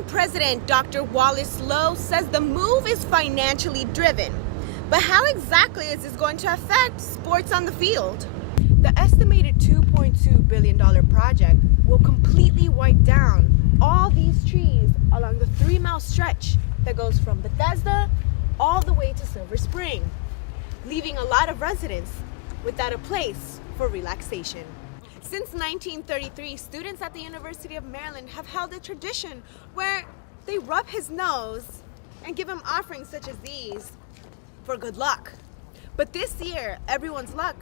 Student President Dr. Wallace Lowe says the move is financially driven. But how exactly is this going to affect sports on the field? The estimated $2.2 billion project will completely wipe down all these trees along the 3-mile stretch that goes from Bethesda all the way to Silver Spring, leaving a lot of residents without a place for relaxation. Since 1933, students at the University of Maryland have held a tradition where they rub his nose and give him offerings such as these for good luck. But this year, everyone's luck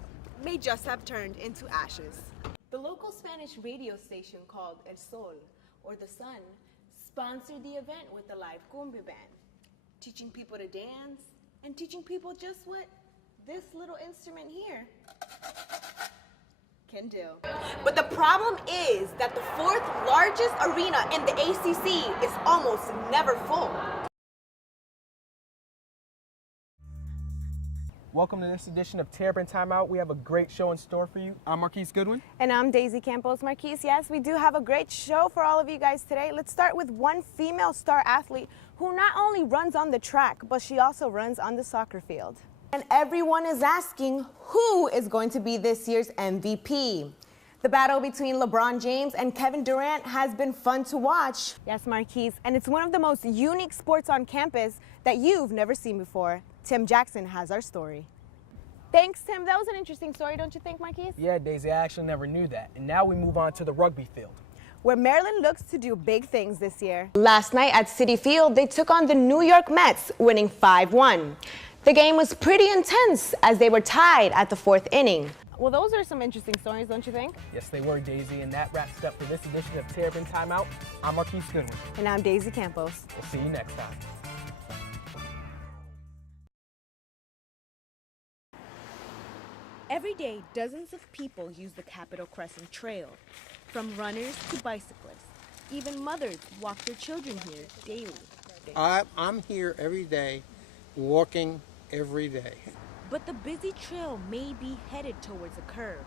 may just have turned into ashes. The local Spanish radio station called El Sol, or the Sun, sponsored the event with a live cumbia band, teaching people to dance and teaching people just what this little instrument here can do. But the problem is that the 4th largest arena in the ACC is almost never full. Welcome to this edition of Terrapin Timeout. We have a great show in store for you. I'm Marquise Goodwin. And I'm DemoDeicyCampos. Marquise, yes, we do have a great show for all of you guys today. Let's start with one female star athlete who not only runs on the track, but she also runs on the soccer field. And everyone is asking who is going to be this year's MVP. The battle between LeBron James and Kevin Durant has been fun to watch. Yes, Marquise, and it's one of the most unique sports on campus that you've never seen before. Tim Jackson has our story. Thanks, Tim. That was an interesting story, don't you think, Marquise? Yeah, Daisy, I actually never knew that. And now we move on to the rugby field, where Maryland looks to do big things this year. Last night at Citi Field, they took on the New York Mets, winning 5-1. The game was pretty intense as they were tied at the 4th inning. Well, those are some interesting stories, don't you think? Yes, they were, Daisy, and that wraps it up for this edition of Terrapin Timeout. I'm Marquise Goodwin. And I'm DemoDeicyCampos. We'll see you next time. Every day, dozens of people use the Capitol Crescent Trail, from runners to bicyclists. Even mothers walk their children here daily. I'm here every day, walking every day. But the busy trail may be headed towards a curve.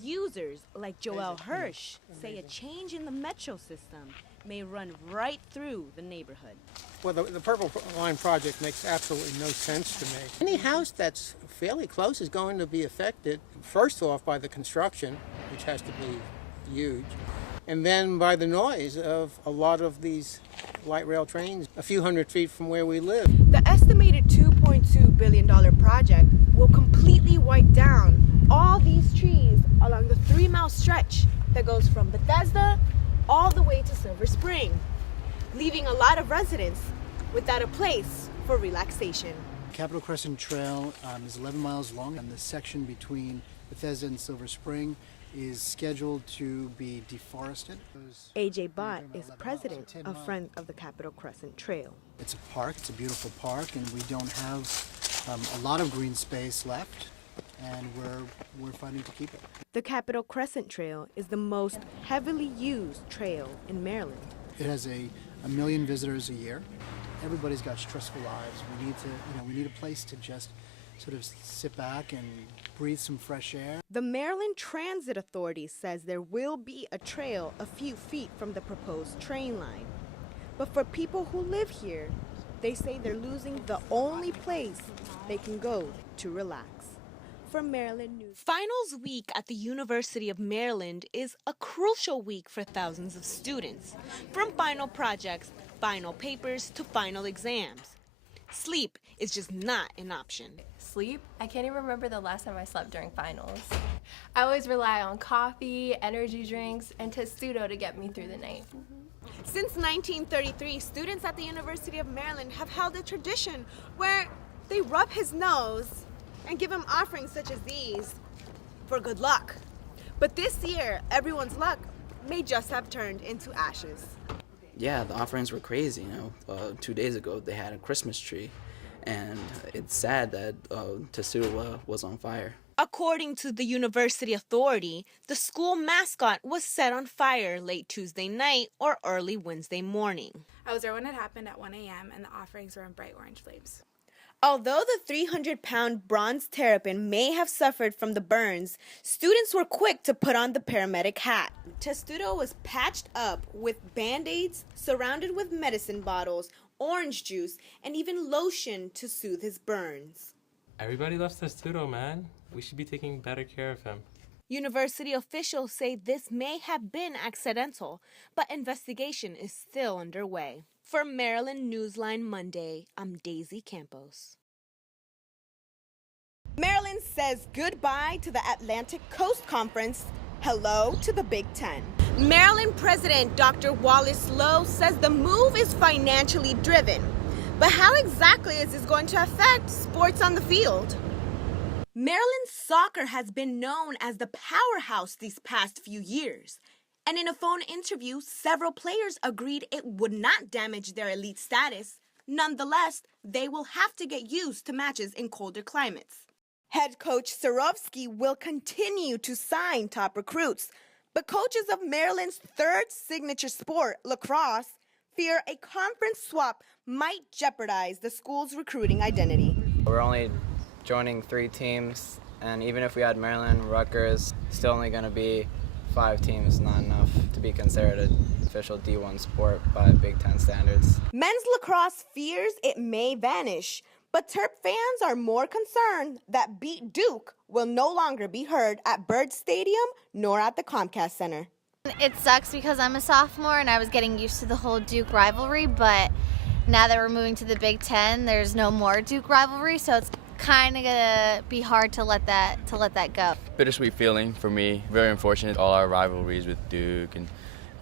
Users like Joel Hirsch say a change in the metro system may run right through the neighborhood. Well, the Purple Line project makes absolutely no sense to me. Any house that's fairly close is going to be affected, first off, by the construction, which has to be huge, and then by the noise of a lot of these light rail trains a few hundred feet from where we live. The estimated $2.2 billion project will completely wipe down all these trees along the 3-mile stretch that goes from Bethesda all the way to Silver Spring, leaving a lot of residents without a place for relaxation. Capitol Crescent Trail is 11 miles long, and the section between Bethesda and Silver Spring is scheduled to be deforested. AJ Bott is president of Friends of the Capitol Crescent Trail. It's a park, it's a beautiful park, and we don't have a lot of green space left, and we're fighting to keep it. The Capitol Crescent Trail is the most heavily used trail in Maryland. It has a million visitors a year. Everybody's got stressful lives. We need a place to just sort of sit back and breathe some fresh air. The Maryland Transit Authority says there will be a trail a few feet from the proposed train line. But for people who live here, they say they're losing the only place they can go to relax. From Maryland News. Finals week at the University of Maryland is a crucial week for thousands of students, from final projects, final papers, to final exams. Sleep is just not an option. Sleep? I can't even remember the last time I slept during finals. I always rely on coffee, energy drinks, and testudo to get me through the night. Since 1933, students at the University of Maryland have held a tradition where they rub his nose and give him offerings such as these for good luck. But this year, everyone's luck may just have turned into ashes. Yeah, the offerings were crazy, 2 days ago they had a Christmas tree, and it's sad that Testudo was on fire. According to the university authority, the school mascot was set on fire late Tuesday night or early Wednesday morning. I was there when it happened at 1 a.m. and the offerings were in bright orange flames. Although the 300-pound bronze terrapin may have suffered from the burns, students were quick to put on the paramedic hat. Testudo was patched up with Band-Aids, surrounded with medicine bottles, orange juice, and even lotion to soothe his burns. Everybody loves Testudo, man. We should be taking better care of him. University officials say this may have been accidental, but investigation is still underway. For Maryland Newsline Monday, I'm DemoDeicyCampos. Maryland says goodbye to the Atlantic Coast Conference, hello to the Big Ten. Maryland President Dr. Wallace Lowe says the move is financially driven. But how exactly is this going to affect sports on the field? Maryland soccer has been known as the powerhouse these past few years. And in a phone interview, several players agreed it would not damage their elite status. Nonetheless, they will have to get used to matches in colder climates. Head coach Sarovsky will continue to sign top recruits, but coaches of Maryland's third signature sport, lacrosse, fear a conference swap might jeopardize the school's recruiting identity. We're only joining 3 teams, and even if we had Maryland, Rutgers, still only going to be 5 teams, not enough to be considered an official D1 sport by Big Ten standards. Men's lacrosse fears it may vanish, but Terp fans are more concerned that Beat Duke will no longer be heard at Byrd Stadium nor at the Comcast Center. It sucks because I'm a sophomore and I was getting used to the whole Duke rivalry, but now that we're moving to the Big Ten, there's no more Duke rivalry, so it's kind of gonna be hard to let that go. Bittersweet feeling for me. Very unfortunate. All our rivalries with Duke and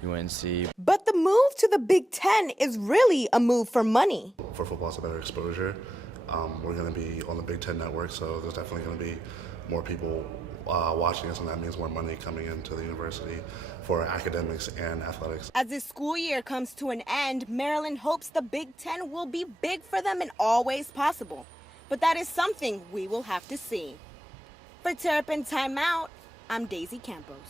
UNC. But the move to the Big Ten is really a move for money. For football, it's a better exposure. We're going to be on the Big Ten network, so there's definitely going to be more people watching us, and that means more money coming into the university for academics and athletics. As the school year comes to an end, Maryland hopes the Big Ten will be big for them in all ways possible. But that is something we will have to see. For Terrapin Timeout, I'm DemoDeicyCampos.